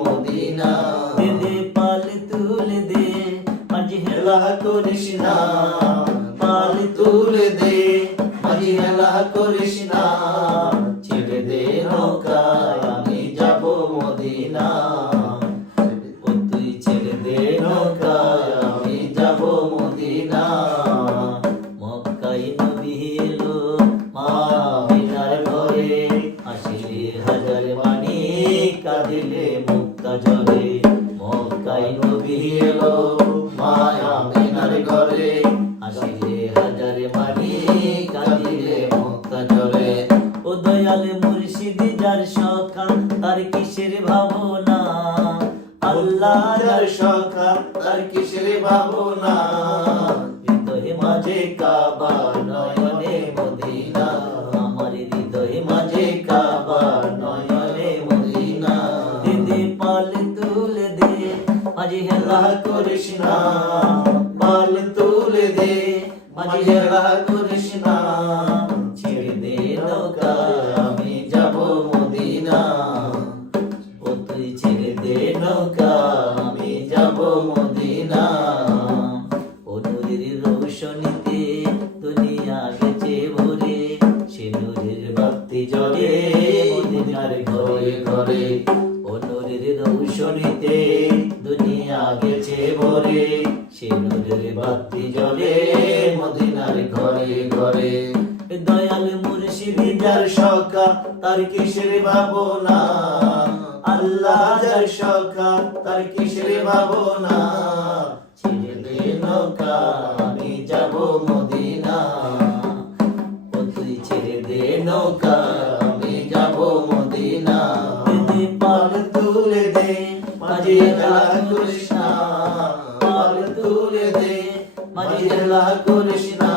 Medina দে দে পাল তুলে দে মাঝি হেলা করিস না, পাল তুলে দে মাঝি হেলা করিস না, ছেড়ে দে নৌকায় আমি যাব মদিনা। ও তুই ছেড়ে দে নৌকায় আমি যাব মদিনা। মক্কায় নবী এলো মা আমিনার ঘরে, আসিলে হাজার মানি কাঁদিলে মুক্তা ঝরে। মক্কায় নবী এলো মা আমিনার ঘরে, আসিলে হাজার মানি কাঁদিলে মুক্তা ঝরে। ও দয়াল মুর্শিদ যার সখা তার কিসের ভাবনা, আল্লাহ যার সখা তার কিসের ভাবনা, হৃদয়ে মাঝে কাবা নয়নে মদিনা। আমার হৃদয়ে মাঝে কাবা নয়নে মদিনা। দে দে পাল তুলে দে মাঝি হেলা হেলা করিস না, পাল তুলে দে মাঝি হেলা করিস না, ছেড়ে দে নৌকা নৌকা আমি যাব মদিনা। ও তুই ছেড়ে দে নৌকা আমি যাব মদিনা। ও নূরের রৌশনীতে দুনিয়া গেছে ভরে, সে নূরের বাতি জ্বলে মদিনার ঘরে ঘরে। ও নূরের রৌশনীতে দুনিয়া গেছে ভরে, সে নূরের বাতি জ্বলে মদিনার ঘরে ঘরে। দয়াল মুর্শিদ যার সখা তার কিসের ভাবনা, আল্লাহ যার সখা তার কিসের ভাবনা, ছেড়ে দে নৌকা আমি যাব মদিনা। ও তুই ছেড়ে দে নৌকা আমি যাব মদিনা। দে পাল তুলে দে মাঝি হেলা করিস না, পাল তুলে দে মাঝি হেলা করিস না,